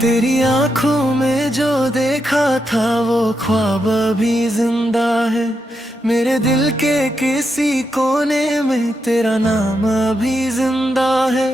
तेरी आंखों में जो देखा था वो ख्वाब अभी जिंदा है। मेरे दिल के किसी कोने में तेरा नाम अभी जिंदा है।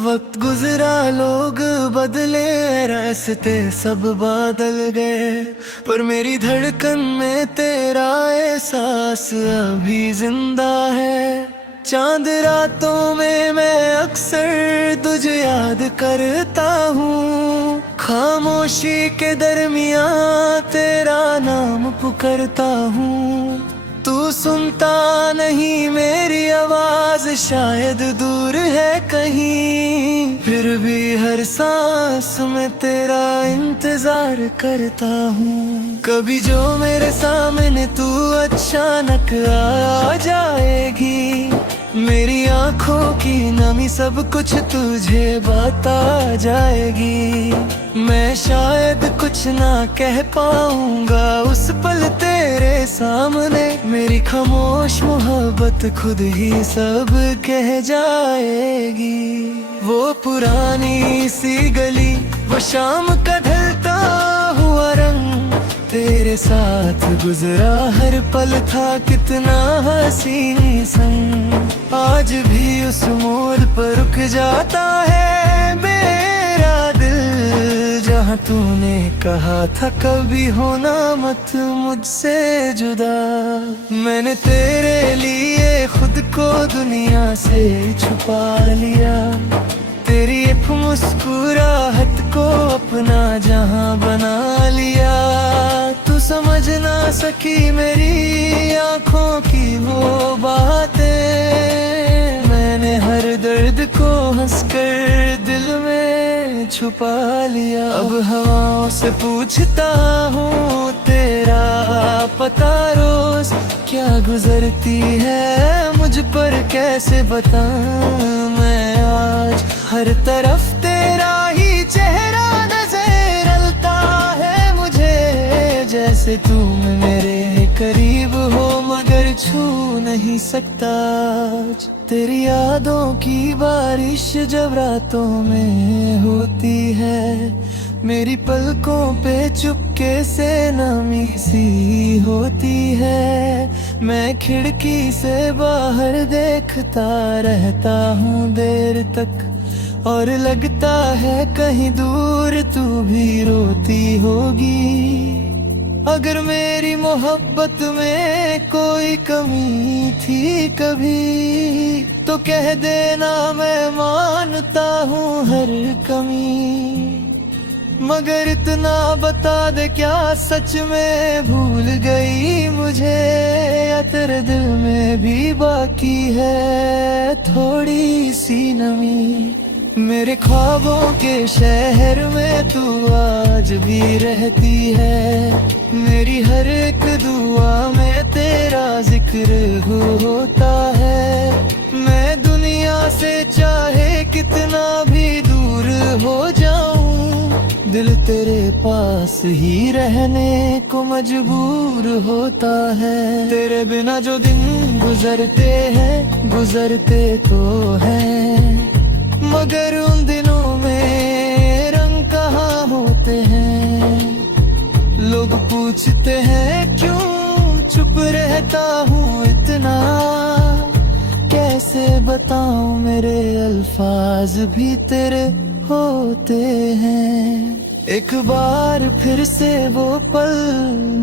वक्त गुजरा, लोग बदले, रास्ते सब बदल गए, पर मेरी धड़कन में तेरा एहसास अभी जिंदा है। चांद रातों में मैं अक्सर तुझे याद करता हूँ, खामोशी के दरमियाँ तेरा नाम पुकारता हूँ। तू सुनता नहीं मेरी आवाज, शायद दूर है कहीं, फिर भी हर सांस में तेरा इंतजार करता हूँ। कभी जो मेरे सामने तू अचानक आ जाएगी, मेरी आंखों की नमी सब कुछ तुझे बता जाएगी। मैं शायद कुछ ना कह पाऊंगा उस पल तेरे सामने, मेरी खामोश मोहब्बत खुद ही सब कह जाएगी। वो पुरानी सी गली, वो शाम का ढलता हुआ रंग, तेरे साथ गुजरा हर पल था कितना हसीन संग। आज भी उस मोड़ पर रुक जाता है मेरा दिल, जहाँ तूने कहा था कभी होना मत मुझसे जुदा। मैंने तेरे लिए खुद को दुनिया से छुपा लिया, तेरी एक मुस्कुराहट को अपना जहां बना लिया। तू समझ ना सकी मेरी आंखों की वो बातें, मैंने हर दर्द को हंसकर दिल में छुपा लिया। अब हवाओं से पूछता हूँ तेरा पता रोज क्या गुजरती है मुझ पर, कैसे बताऊं मैं आज। हर तरफ तेरा ही चेहरा नजर आता है मुझे, जैसे तुम मेरे करीब हो मगर छू नहीं सकता। तेरी यादों की बारिश जब रातों में होती है, मेरी पलकों पे चुपके से नमी सी होती है। मैं खिड़की से बाहर देखता रहता हूँ देर तक, और लगता है कहीं दूर तू भी रोती होगी। अगर मेरी मोहब्बत में कोई कमी थी कभी, तो कह देना मैं मानता हूँ हर कमी। मगर इतना बता दे क्या सच में भूल गई मुझे, या तेरे दिल में भी बाकी है थोड़ी सी नमी। मेरे ख्वाबों के शहर में तू आज भी रहती है, मेरी हर एक दुआ में तेरा जिक्र होता है। मैं दुनिया से चाहे कितना भी दूर हो जाऊं, दिल तेरे पास ही रहने को मजबूर होता है। तेरे बिना जो दिन गुजरते हैं, गुजरते तो हैं, मगर उन दिनों में रंग कहाँ होते हैं। लोग पूछते हैं क्यों चुप रहता हूँ इतना, कैसे बताऊं मेरे अल्फाज भी तेरे होते हैं। एक बार फिर से वो पल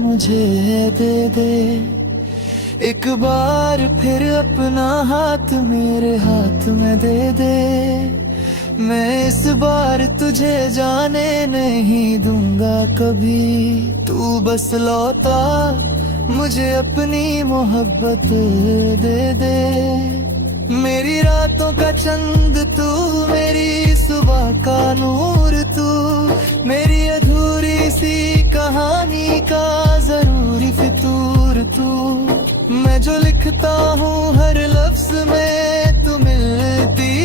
मुझे दे दे, एक बार फिर अपना हाथ मेरे हाथ में दे दे। मैं इस बार तुझे जाने नहीं दूंगा कभी, तू बस लौटा मुझे अपनी मोहब्बत दे दे। मेरी रातों का चंद तू, मेरी सुबह का नूर तू, मेरी अधूरी सी कहानी का जरूरी फितूर तू। मैं जो लिखता हूँ हर लफ्ज में तू मिलती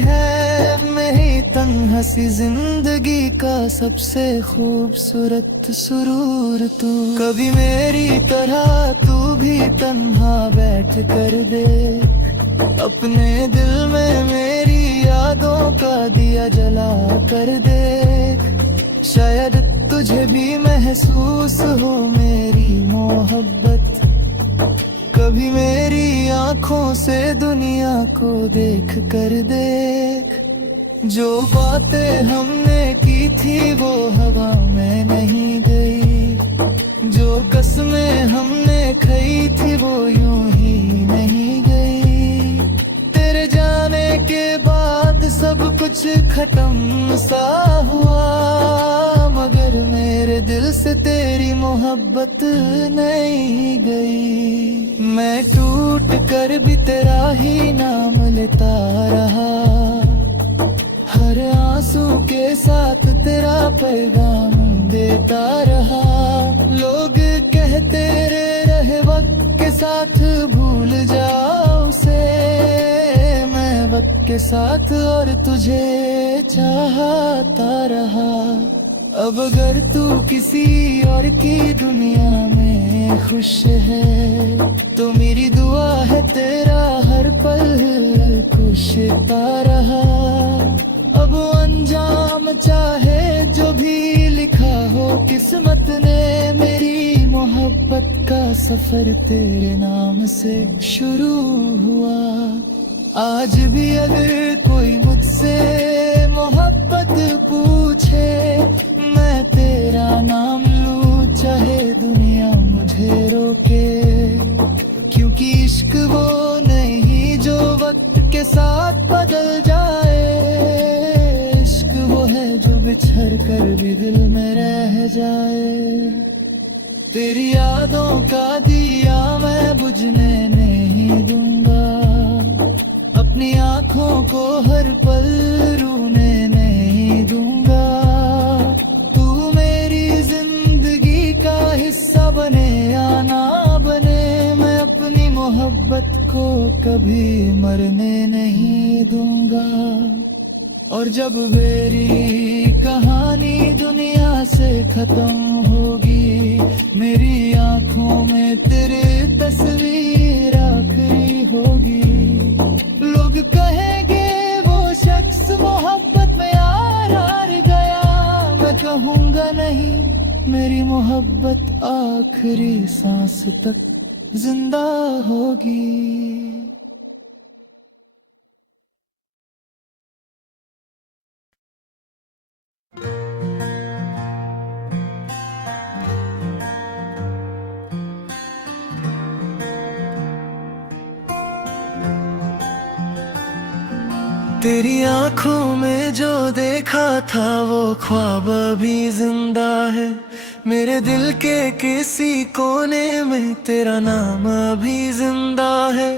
है, मैं ही तन्हा सी जिंदगी का सबसे खूबसूरत सुरूर तू। कभी मेरी तरह तू भी तन्हा बैठ कर दे, अपने दिल में मेरी यादों का दिया जला कर दे। शायद तुझे भी महसूस हो मेरी मोहब्बत। कभी मेरी आंखों से दुनिया को देख कर देख, जो बातें हमने की थी वो हवा में नहीं गई, जो कसमें हमने खाई थी वो यूं ही नहीं गई। तेरे जाने के बाद सब कुछ खत्म सा हुआ, मगर मेरे दिल से तेरी मोहब्बत नहीं गई। मैं टूट कर भी तेरा ही नाम लेता रहा, हर आंसू के साथ तेरा पैगाम देता रहा। लोग कहते रहे वक्त के साथ भूल जाओ उसे, मैं वक्त के साथ और तुझे चाहता रहा। अब अगर तू किसी और की दुनिया में खुश है, तो मेरी दुआ है तेरा हर पल खुशता रहा। अब अंजाम चाहे जो भी लिखा हो किस्मत ने, मेरी मोहब्बत का सफर तेरे नाम से शुरू हुआ। आज भी अगर कोई मुझसे मोहब्बत पूछे, मैं तेरा नाम लूं चाहे दुनिया मुझे रोके, क्योंकि इश्क वो नहीं जो वक्त के साथ बदल जाए, जो बिछड़ कर भी दिल में रह जाए। तेरी यादों का दिया मैं बुझने नहीं दूंगा, अपनी आंखों को हर पल रोने नहीं दूंगा। तू मेरी जिंदगी का हिस्सा बने या ना बने, मैं अपनी मोहब्बत को कभी मरने नहीं दूंगा। और जब मेरी कहानी दुनिया से खत्म होगी, मेरी आंखों में तेरे तस्वीर आखिरी होगी। लोग कहेंगे वो शख्स मोहब्बत में यार हार गया, मैं कहूँगा नहीं, मेरी मोहब्बत आखिरी सांस तक जिंदा होगी। तेरी आंखों में जो देखा था वो ख्वाब अभी जिंदा है, मेरे दिल के किसी कोने में तेरा नाम अभी जिंदा है।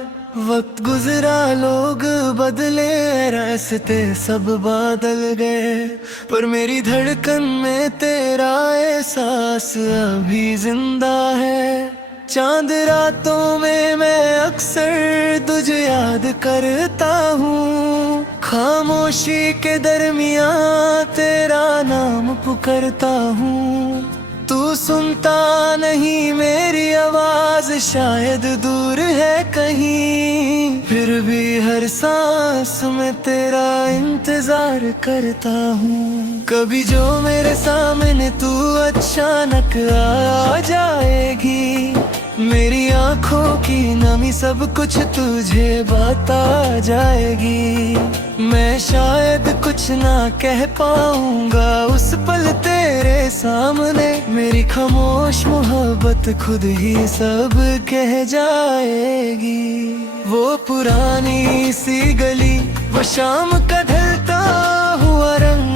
वक्त गुजरा लोग बदले रास्ते सब बदल गए, पर मेरी धड़कन में तेरा एहसास अभी जिंदा है। चांद रातों में मैं अक्सर तुझे याद करता हूँ, खामोशी के दरमियाँ तेरा नाम पुकारता हूँ। तू सुनता नहीं मेरी आवाज, शायद दूर है कहीं, फिर भी हर सांस में तेरा इंतजार करता हूँ। कभी जो मेरे सामने तू अचानक आ जाएगी, मेरी आंखों की नमी सब कुछ तुझे बता जाएगी। मैं शायद कुछ ना कह पाऊंगा उस पल तेरे सामने, मेरी खामोश मोहब्बत खुद ही सब कह जाएगी। वो पुरानी सी गली, वो शाम का ढलता हुआ रंग,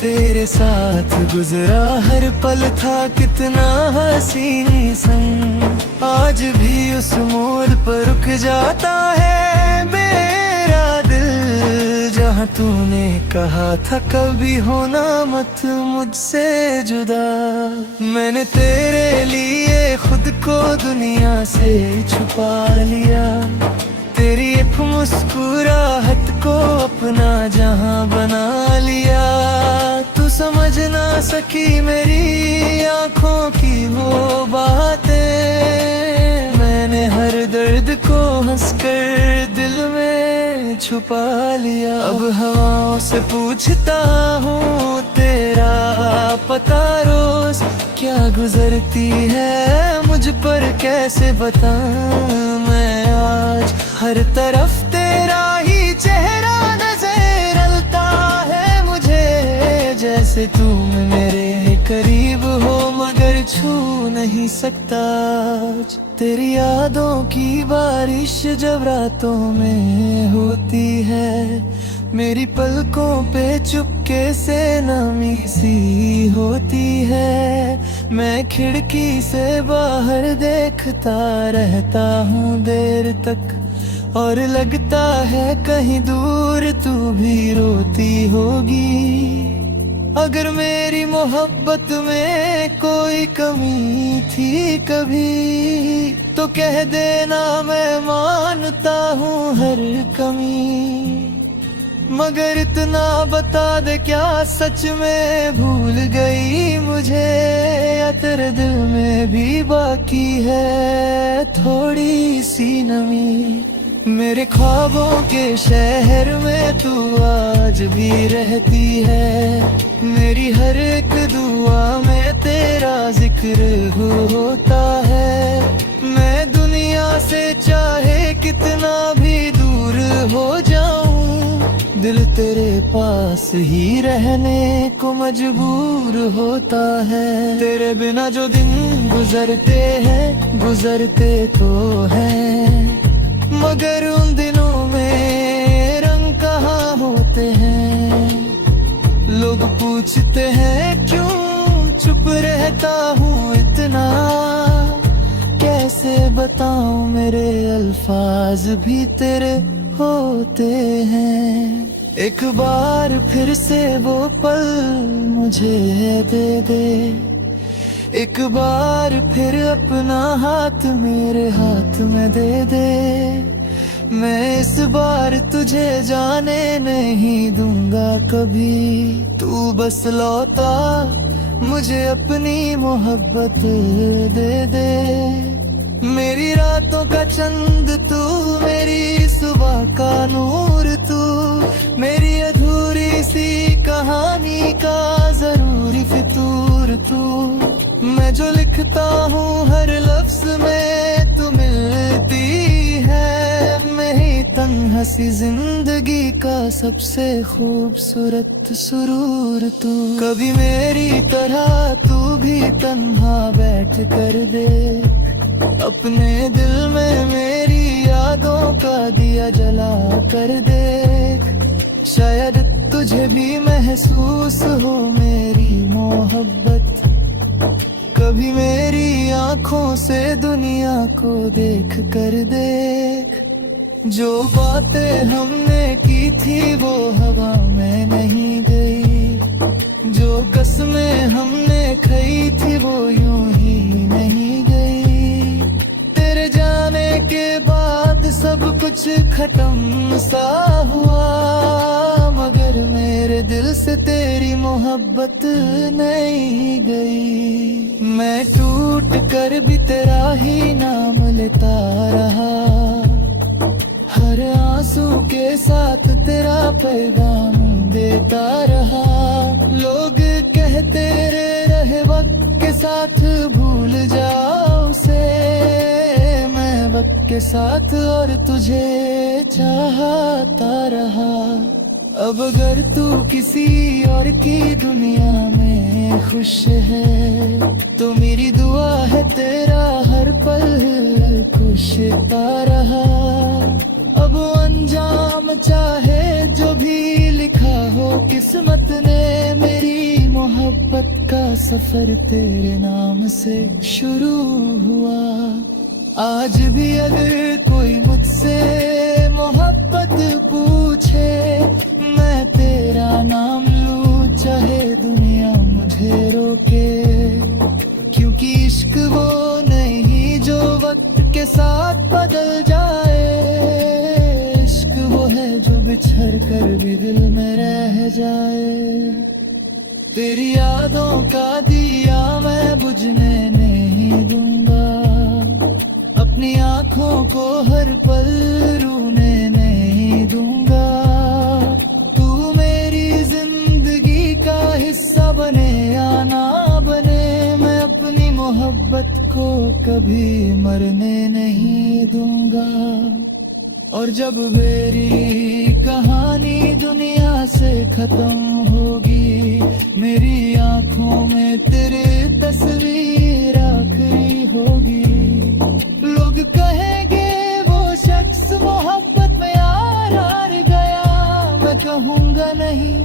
तेरे साथ गुजरा हर पल था कितना हसीन संग। आज भी उस मोड़ पर रुक जाता है मेरा दिल, जहाँ तूने कहा था कभी होना मत मुझसे जुदा। मैंने तेरे लिए खुद को दुनिया से छुपा लिया, तेरी एक मुस्कुराहट को अपना जहां बना लिया। तू समझ ना सकी मेरी आंखों की वो बातें, मैंने हर दर्द को हंसकर दिल में छुपा छुपा लिया। अब हवाओं से पूछता हूँ तेरा पता रोज क्या गुजरती है मुझ पर, कैसे बताऊं मैं आज। हर तरफ तेरा ही चेहरा नजर आता है मुझे, जैसे तुम मेरे करीब हो मगर छू नहीं सकता। तेरी यादों की बारिश जब रातों में होती है, मेरी पलकों पे चुपके से नमी सी होती है। मैं खिड़की से बाहर देखता रहता हूँ देर तक, और लगता है कहीं दूर तू भी रोती होगी। अगर मेरी मोहब्बत में कोई कमी थी कभी, तो कह देना मैं मानता हूँ हर कमी। मगर इतना बता दे क्या सच में भूल गई मुझे, या तेरे दिल में भी बाकी है थोड़ी सी नमी। मेरे ख्वाबों के शहर में तू आज भी रहती है, मेरी हर एक दुआ में तेरा जिक्र होता है। मैं दुनिया से चाहे कितना भी दूर हो जाऊं, दिल तेरे पास ही रहने को मजबूर होता है। तेरे बिना जो दिन गुजरते हैं गुजरते तो हैं, मगर उन दिनों में रंग कहाँ होते हैं। लोग पूछते हैं क्यों चुप रहता हूँ इतना, कैसे बताऊं मेरे अल्फाज भी तेरे होते हैं। एक बार फिर से वो पल मुझे दे दे, एक बार फिर अपना हाथ मेरे हाथ में दे दे। मैं इस बार तुझे जाने नहीं दूंगा कभी, तू बस लौटा मुझे अपनी मोहब्बत दे दे। मेरी रातों का चंद तू, मेरी सुबह का नूर तू, मेरी अधूरी सी कहानी का जरूरी फितूर तू। मैं जो लिखता हूँ हर लफ्ज में तू मिलती है, मैं ही तन्हा सी जिंदगी का सबसे खूबसूरत सुरूर तू। कभी मेरी तरह तू भी तन्हा बैठ कर दे, अपने दिल में मेरी यादों का दिया जला कर दे। शायद तुझे भी महसूस हो मेरी मोहब्बत, कभी मेरी आंखों से दुनिया को देख कर देख। जो बातें हमने की थी वो हवा में नहीं गई, जो कसमें हमने खाई थी वो यूं ही नहीं गई। तेरे जाने के बाद सब कुछ खत्म सा हुआ, मगर मेरे दिल से तेरी मोहब्बत नहीं गई। मैं टूट कर भी तेरा ही नाम लेता रहा, हर आंसू के साथ तेरा पैगाम देता रहा। लोग कहते रहे वक्त के साथ भूल जाओ उसे, मैं वक्त के साथ और तुझे चाहता रहा। अब अगर तू किसी और की दुनिया में खुश है, तो मेरी दुआ है तेरा हर पल खुशता रहा। अब अंजाम चाहे जो भी लिखा हो किस्मत ने, मेरी मोहब्बत का सफर तेरे नाम से शुरू हुआ। आज भी अगर कोई मुझसे मोहब्बत पूछे, मैं तेरा नाम लूं चाहे दुनिया मुझे रोके। क्योंकि इश्क वो नहीं जो वक्त के साथ बदल जाए, इश्क वो है जो बिछड़ कर भी दिल में रह जाए। तेरी यादों का दिया मैं बुझने नहीं दूंगा, अपनी आंखों को हर पल रोने नहीं दूंगा। मोहब्बत को कभी मरने नहीं दूंगा। और जब मेरी कहानी दुनिया से खत्म होगी, मेरी आंखों में तेरे तस्वीर आखिरी होगी। लोग कहेंगे वो शख्स मोहब्बत में यार हार गया, मैं कहूँगा नहीं,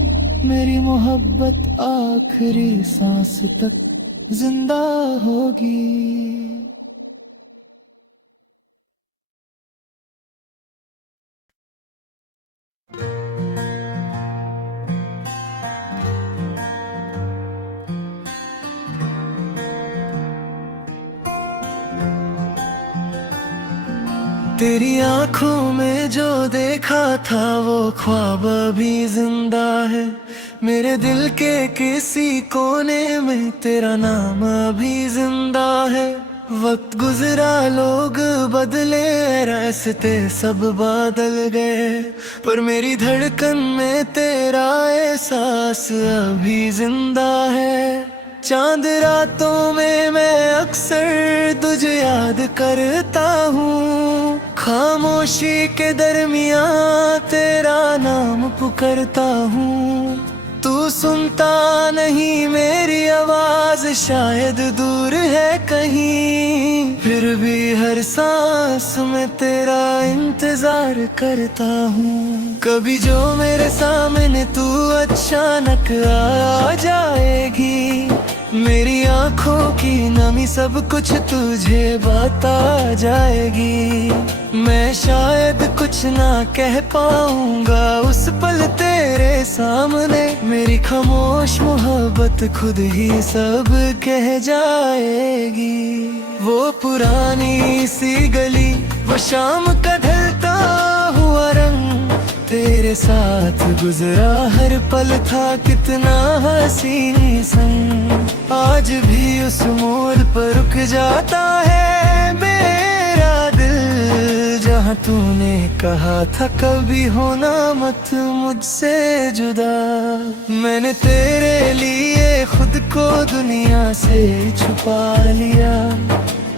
मेरी मोहब्बत आखिरी सांस तक जिंदा होगी। तेरी आंखों में जो देखा था वो ख्वाब अभी जिंदा है। मेरे दिल के किसी कोने में तेरा नाम अभी जिंदा है। वक्त गुजरा, लोग बदले, रास्ते सब बदल गए, पर मेरी धड़कन में तेरा एहसास अभी जिंदा है। चांद रातों में मैं अक्सर तुझे याद करता हूँ, खामोशी के दरमियाँ तेरा नाम पुकारता हूँ। तू सुनता नहीं मेरी आवाज, शायद दूर है कहीं, फिर भी हर सांस में तेरा इंतजार करता हूँ। कभी जो मेरे सामने तू अचानक आ जाएगी, मेरी आंखों की नमी सब कुछ तुझे बता जाएगी। मैं शायद कुछ ना कह पाऊंगा उस पल तेरे सामने, मेरी खामोश मोहब्बत खुद ही सब कह जाएगी। वो पुरानी सी गली, वो शाम का ढलता हुआ रंग, तेरे साथ गुजरा हर पल था कितना हसीन संग। आज भी उस मोड़ पर रुक जाता है मेरा दिल, जहाँ तूने कहा था कभी होना मत मुझसे जुदा। मैंने तेरे लिए खुद को दुनिया से छुपा लिया,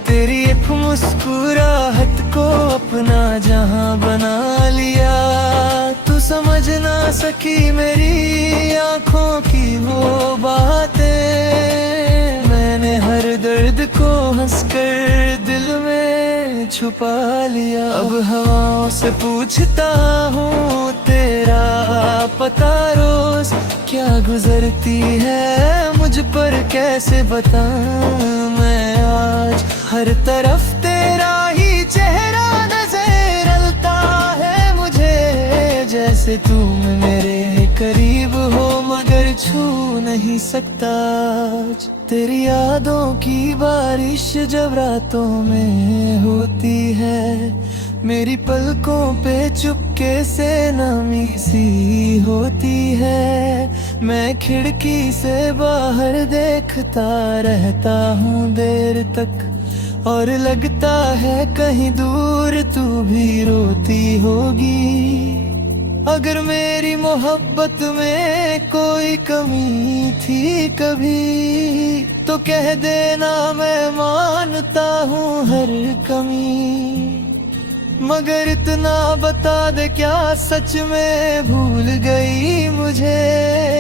तेरी एक मुस्कुराहट को अपना जहां बना लिया। तू समझ ना सकी मेरी आंखों की वो बातें, मैंने हर दर्द को हंसकर दिल में छुपा लिया। अब हवाओं से पूछता हूँ तेरा पता रोज क्या गुजरती है मुझ पर, कैसे बताऊं मैं आज। हर तरफ तेरा ही चेहरा नजर आता है मुझे, जैसे तुम मेरे करीब हो मगर छू नहीं सकता। तेरी यादों की बारिश जब रातों में होती है, मेरी पलकों पे चुपके से नमी सी होती है। मैं खिड़की से बाहर देखता रहता हूँ देर तक, और लगता है कहीं दूर तू भी रोती होगी। अगर मेरी मोहब्बत में कोई कमी थी कभी, तो कह देना मैं मानता हूँ हर कमी। मगर इतना बता दे क्या सच में भूल गई मुझे,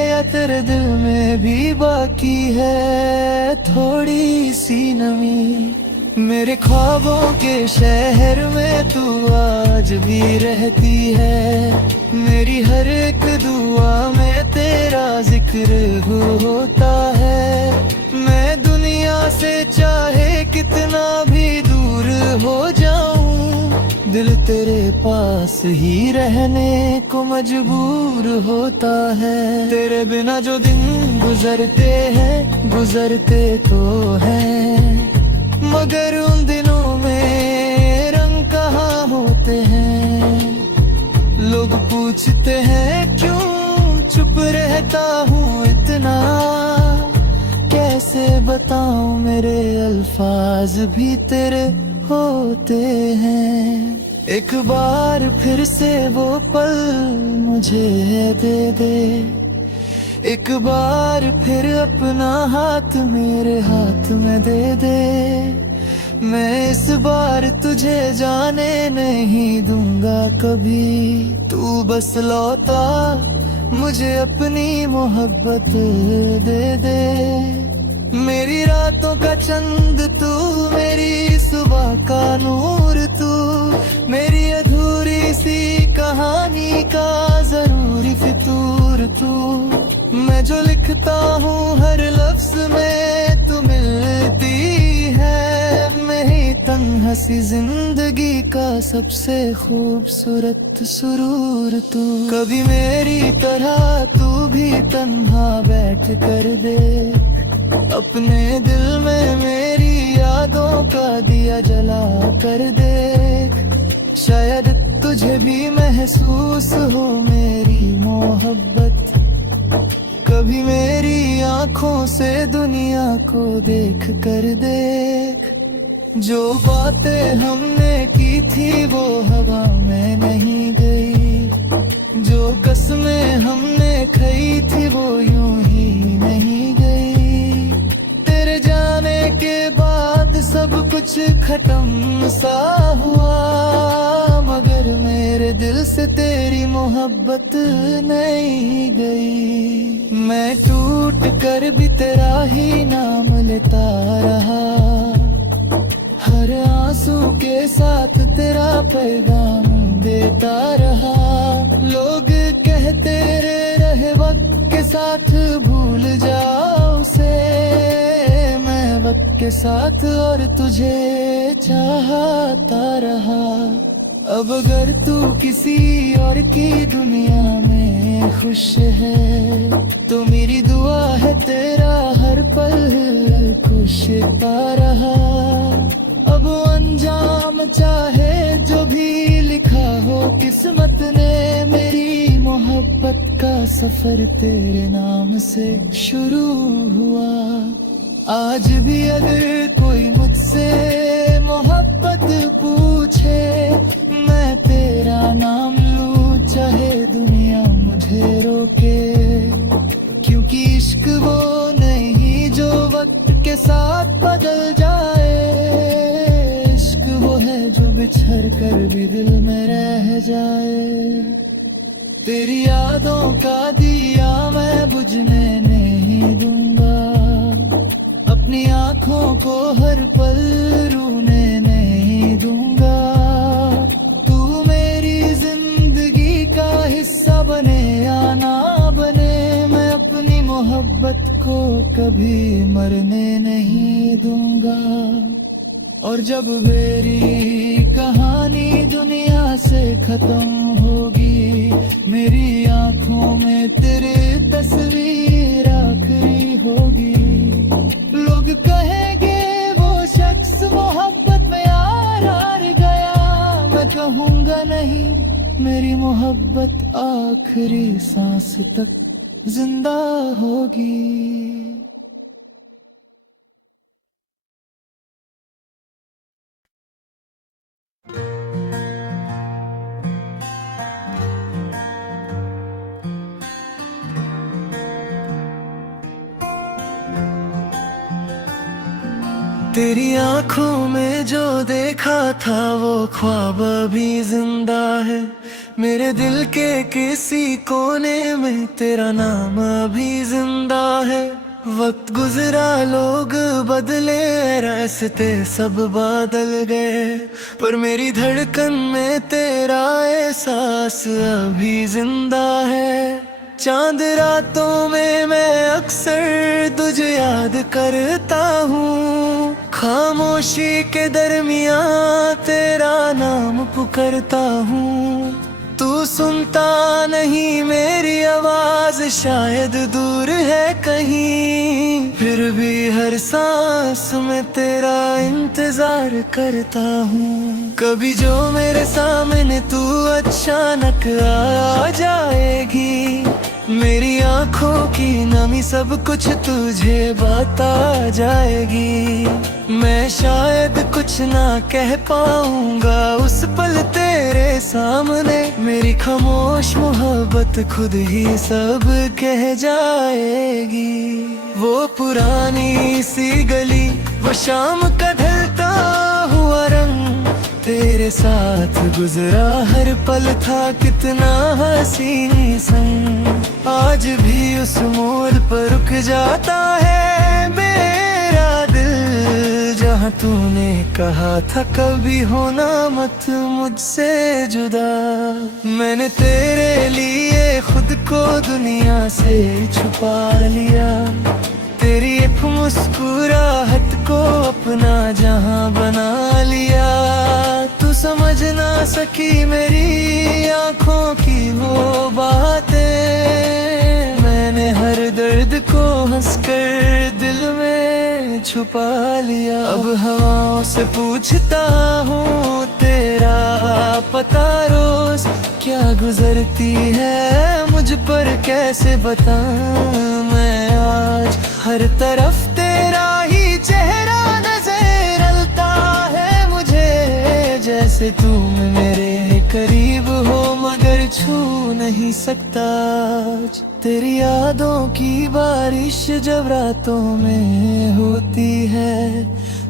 या तेरे दिल में भी बाकी है थोड़ी सी नमी। मेरे ख्वाबों के शहर में तू आज भी रहती है, मेरी हर एक दुआ में तेरा जिक्र होता है। मैं दुनिया से चाहे कितना भी दूर हो जाऊं, दिल तेरे पास ही रहने को मजबूर होता है। तेरे बिना जो दिन गुजरते हैं, गुजरते तो हैं, मगर उन दिनों में रंग कहाँ होते हैं। लोग पूछते हैं क्यों चुप रहता हूँ इतना, कैसे बताऊं मेरे अल्फाज भी तेरे होते हैं। एक बार फिर से वो पल मुझे दे दे, एक बार फिर अपना हाथ मेरे हाथ में दे दे। मैं इस बार तुझे जाने नहीं दूंगा कभी। तू बस लौटा मुझे अपनी मोहब्बत दे दे। मेरी रातों का चंद तू, मेरी सुबह का नूर तू, मेरी अधूरी सी कहानी का जरूरी फितूर तू। मैं जो लिखता हूँ हर लफ्ज में तू मिलती है। मैं ही तन्हा सी जिंदगी का सबसे खूबसूरत सुरूर तू। कभी मेरी तरह तू भी तन्हा बैठ कर दे, अपने दिल में मेरी यादों का दिया जला कर दे। शायद तुझे भी महसूस हो मेरी मोहब्बत। कभी मेरी आंखों से दुनिया को देख कर देख। जो बातें हमने की थी वो हवा में नहीं गई। जो कसमें हमने खाई थी वो यूं ही नहीं गई। तेरे जाने के बाद सब कुछ खत्म सा हुआ, मगर मेरे दिल से तेरी मोहब्बत नहीं गई। मैं टूट कर भी तेरा ही नाम लेता रहा, हर आंसू के साथ तेरा पैगाम देता रहा। लोग कहते रहे वक्त के साथ भूल जाओ उसे, मैं वक्त के साथ और तुझे चाहता रहा। अब अगर तू किसी और की दुनिया में खुश है तो मेरी दुआ है तेरा हर पल खुश पा रहा। अब अंजाम चाहे जो भी लिखा हो किस्मत ने, मेरी मोहब्बत का सफर तेरे नाम से शुरू हुआ। आज भी अगर कोई मुझसे मोहब्बत पूछे, मैं तेरा नाम लूं चाहे दुनिया मुझे रोके। क्योंकि इश्क वो नहीं जो वक्त के साथ बदल जाए, इश्क वो है जो बिछड़ कर भी दिल में रह जाए। तेरी यादों का दिया मैं बुझने नहीं दूंगा, अपनी आंखों को हर पल रोने नहीं दूंगा। तू मेरी जिंदगी का हिस्सा बने या ना बने, मैं अपनी मोहब्बत को कभी मरने नहीं दूंगा। और जब मेरी कहानी दुनिया से खत्म होगी, मेरी आंखों में तेरे तस्वीर आखिरी होगी। लोग कहेंगे वो शख्स मोहब्बत में यार हार गया, मैं कहूँगा नहीं, मेरी मोहब्बत आखिरी सांस तक जिंदा होगी। तेरी आंखों में जो देखा था वो ख्वाब अभी जिंदा है। मेरे दिल के किसी कोने में तेरा नाम अभी जिंदा है। वक्त गुजरा लोग बदले रास्ते सब बदल गए, पर मेरी धड़कन में तेरा एहसास अभी जिंदा है। चांद रातों में मैं अक्सर तुझे याद करता हूँ, खामोशी के दरमियाँ तेरा नाम पुकारता हूँ। तू सुनता नहीं मेरी आवाज, शायद दूर है कहीं, फिर भी हर सांस में तेरा इंतजार करता हूँ। कभी जो मेरे सामने तू अचानक आ जाएगी, मेरी आंखों की नमी सब कुछ तुझे बता जाएगी। मैं शायद कुछ ना कह पाऊंगा उस पल तेरे सामने। मेरी खामोश मोहब्बत खुद ही सब कह जाएगी। वो पुरानी सी गली, वो शाम का ढलता हुआ रंग, तेरे साथ गुजरा हर पल था कितना हसीन संग। आज भी उस मोड़ पर रुक जाता है मेरा दिल, जहाँ तूने कहा था कभी होना मत मुझसे जुदा। मैंने तेरे लिए खुद को दुनिया से छुपा लिया, तेरी एक मुस्कुराहट को अपना जहां बना लिया। तू समझ ना सकी मेरी आंखों की वो बातें, मैंने हर दर्द को हंसकर दिल में छुपा लिया। अब हवाओं से पूछता हूँ तेरा पता रोज, क्या गुजरती है मुझ पर कैसे बताऊं मैं आज। हर तरफ तेरा ही चेहरा नजर आता है मुझे, जैसे तुम मेरे करीब हो मगर छू नहीं सकता। तेरी यादों की बारिश जब रातों में होती है,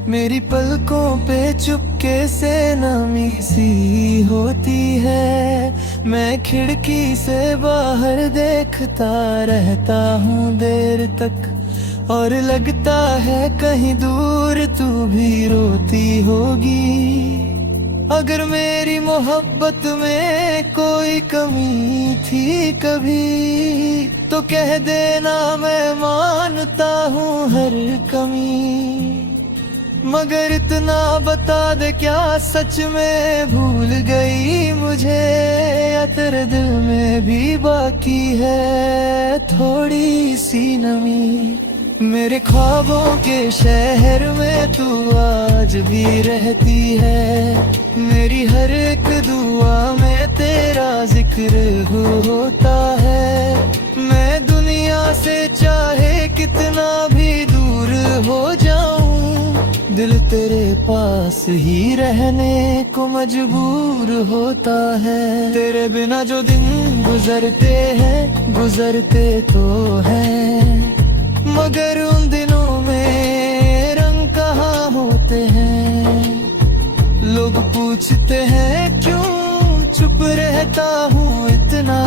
मेरी पलकों पे चुपके से नमी सी होती है। मैं खिड़की से बाहर देखता रहता हूँ देर तक, और लगता है कहीं दूर तू भी रोती होगी। अगर मेरी मोहब्बत में कोई कमी थी कभी, तो कह देना मैं मानता हूँ हर कमी। मगर इतना बता दे क्या सच में भूल गई मुझे, या तेरे दिल में भी बाकी है थोड़ी सी नमी। मेरे ख्वाबों के शहर में तू आज भी रहती है, मेरी हर एक दुआ में तेरा जिक्र होता है। मैं दुनिया से चाहे कितना भी दूर हो जाऊं, दिल तेरे पास ही रहने को मजबूर होता है। तेरे बिना जो दिन गुजरते हैं, गुजरते तो हैं, मगर उन दिनों में रंग कहाँ होते हैं। लोग पूछते हैं क्यों चुप रहता हूँ इतना,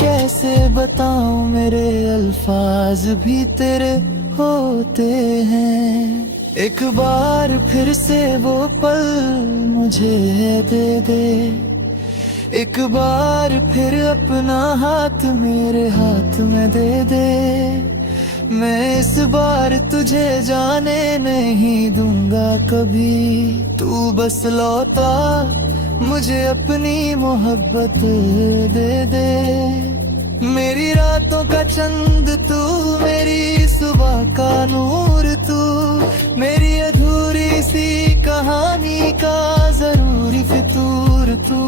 कैसे बताऊं मेरे अल्फाज भी तेरे होते हैं। एक बार फिर से वो पल मुझे दे दे, एक बार फिर अपना हाथ मेरे हाथ में दे दे। मैं इस बार तुझे जाने नहीं दूंगा कभी, तू बस लौटा मुझे अपनी मोहब्बत दे दे। मेरी रातों का चंद तू, मेरी सुबह का नूर तू, मेरी अधूरी सी कहानी का जरूरी फितूर तू।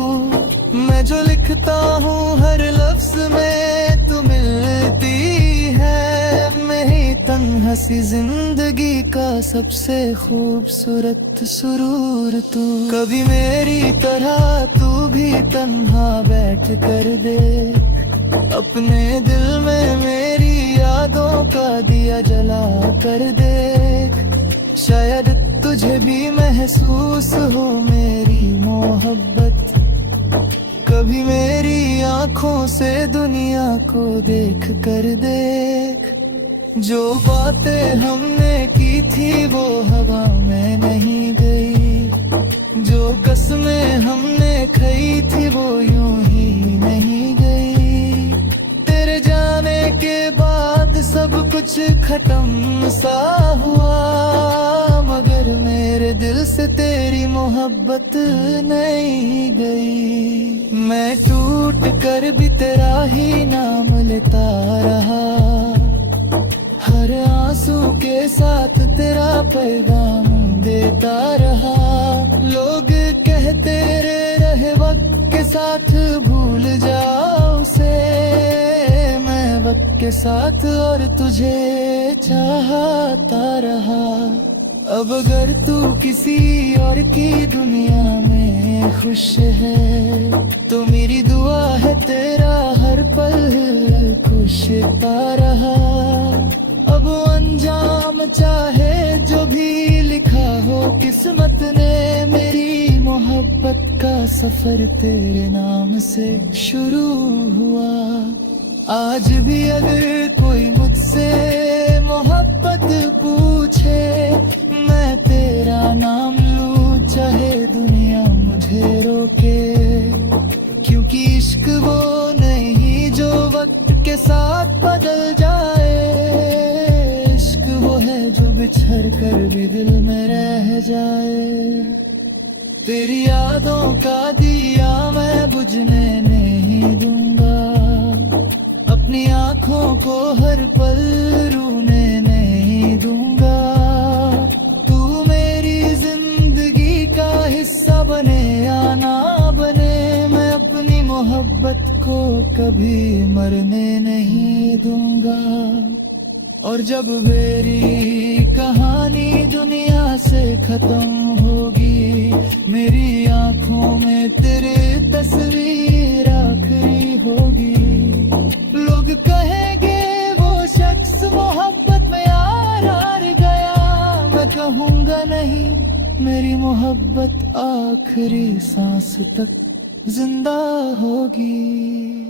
मैं जो लिखता हूँ हर लफ्ज में तू मिलती है, मैं ही तन्हा सी जिंदगी का सबसे खूबसूरत सुरूर तू। कभी मेरी तरह तू भी तन्हा बैठ कर दे, अपने दिल में मेरी यादों का दिया जला कर दे। शायद तुझे भी महसूस हो मेरी मोहब्बत, कभी मेरी आंखों से दुनिया को देख कर देख। जो बातें हमने की थी वो हवा में नहीं गई, जो कसमें हमने खाई थी वो यूं ही नहीं गई। तेरे जाने के बाद सब कुछ खत्म सा हुआ, मगर मेरे दिल से तेरी मोहब्बत नहीं गई। मैं टूट कर भी तेरा ही नाम लेता रहा, हर आंसू के साथ तेरा पैगाम देता रहा। लोग कहते रहे वक्त के साथ भूल जाओ उसे, मैं वक्त के साथ और तुझे चाहता रहा। अब अगर तू किसी और की दुनिया में खुश है तो मेरी दुआ है तेरा हर पल खुशता रहा। अब अंजाम चाहे जो भी लिखा हो किस्मत ने, मेरी मोहब्बत का सफर तेरे नाम से शुरू हुआ। आज भी अगर कोई मुझसे मोहब्बत पूछे, मैं तेरा नाम लूं चाहे दुनिया मुझे रोके, क्योंकि इश्क वो नहीं जो वक्त के साथ बदल जाए, इश्क वो है जो बिछड़ कर भी दिल में रह जाए। तेरी यादों का दिया मैं बुझने नहीं दूंगा, अपनी आंखों को हर पल रोने नहीं दूंगा। तू मेरी जिंदगी का हिस्सा बने या ना बने, मैं अपनी मोहब्बत को कभी मरने नहीं दूंगा। और जब मेरी कहानी दुनिया से खत्म होगी, मेरी आंखों में तेरे तस्वीर आखिरी होगी। लोग कहेंगे वो शख्स मोहब्बत में यार हार गया, मैं कहूँगा नहीं, मेरी मोहब्बत आखिरी सांस तक जिंदा होगी।